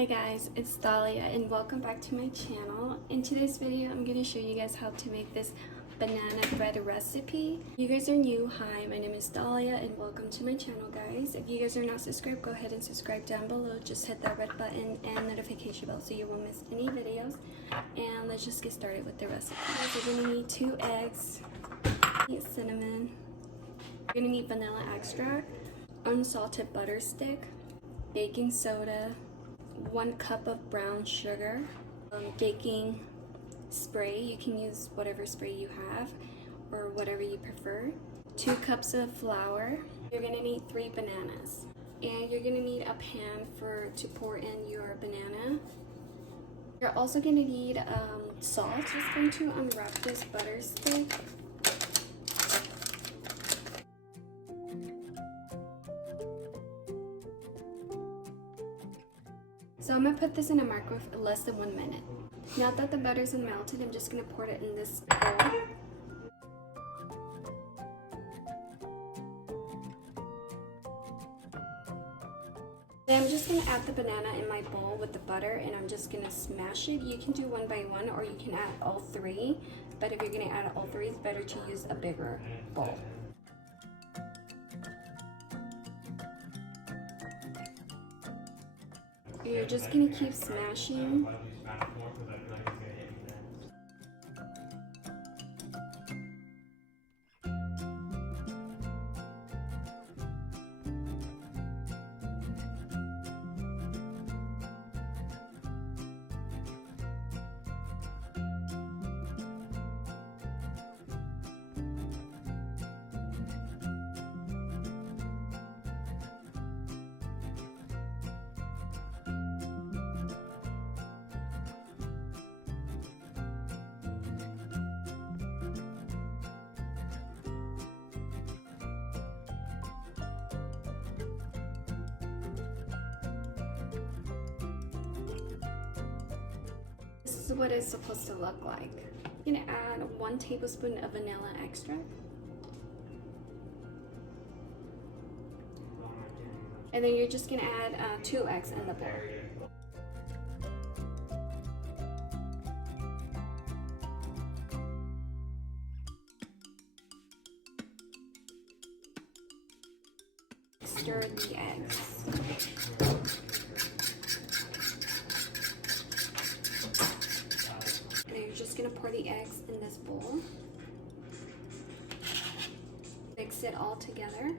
Hi guys, it's Dahlia and welcome back to my channel. In today's video, I'm going to show you guys how to make this banana bread recipe. If you guys are new, hi, my name is Dahlia and welcome to my channel guys. If you guys are not subscribed, go ahead and subscribe down below. Just hit that red button and notification bell so you won't miss any videos. And let's just get started with the recipe. So we're going to need 2 eggs, cinnamon, we're going to need vanilla extract, unsalted butter stick, baking soda, 1 cup of brown sugar, baking spray. You can use whatever spray you have or whatever you prefer. 2 cups of flour. You're gonna need 3 bananas, and you're gonna need a pan to pour in your banana. You're also gonna need salt. Just going to unwrap this butter stick. So I'm going to put this in a microwave for less than 1 minute. Now that the butter's melted, I'm just going to pour it in this bowl. Then I'm just going to add the banana in my bowl with the butter, and I'm just going to smash it. You can do one by one, or you can add all 3. But if you're going to add all 3, it's better to use a bigger bowl. You're just going to keep smashing. This is what it's supposed to look like. I'm going to add 1 tablespoon of vanilla extract. And then you're just going to add 2 eggs in the bowl. Stir the eggs. Just gonna pour the eggs in this bowl. Mix it all together.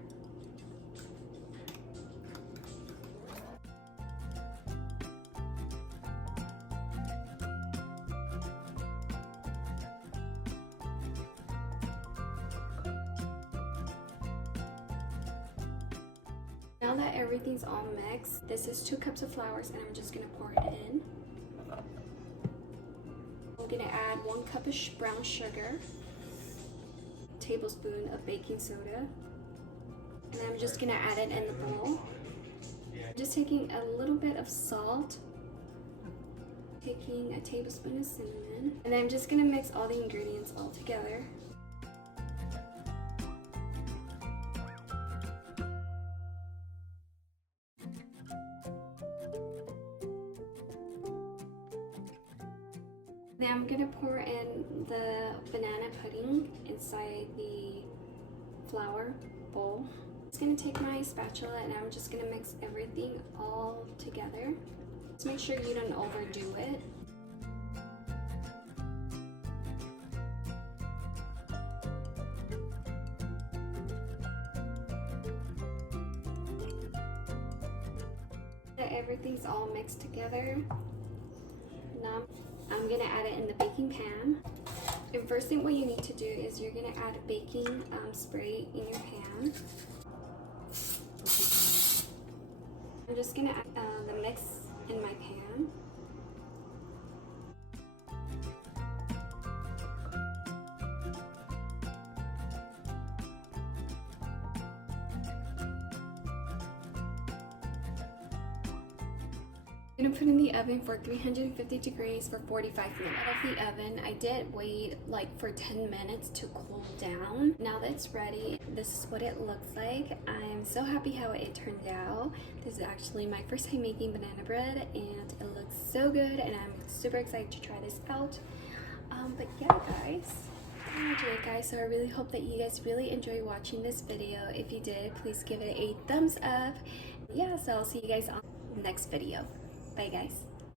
Now that everything's all mixed, this is 2 cups of flour, and I'm just gonna pour it in. I'm going to add 1 cup of brown sugar, a tablespoon of baking soda, and I'm just going to add it in the bowl. Just taking a little bit of salt, taking a tablespoon of cinnamon, and I'm just going to mix all the ingredients all together. Now I'm going to pour in the banana pudding inside the flour bowl. I'm just going to take my spatula and I'm just going to mix everything all together. Just make sure you don't overdo it. Everything's all mixed together. Now I'm gonna add it in the baking pan. And first thing what you need to do is you're gonna add baking spray in your pan. I'm just gonna add the mix in my pan. I'm gonna put in the oven for 350 degrees for 45 minutes. Out of the oven, I did wait like for 10 minutes to cool down. Now that it's ready, this is what it looks like. I'm so happy how it turned out. This is actually my first time making banana bread and it looks so good and I'm super excited to try this out. But yeah guys, that's it guys. So I really hope that you guys really enjoy watching this video. If you did, please give it a thumbs up. Yeah, so I'll see you guys on the next video. Bye guys.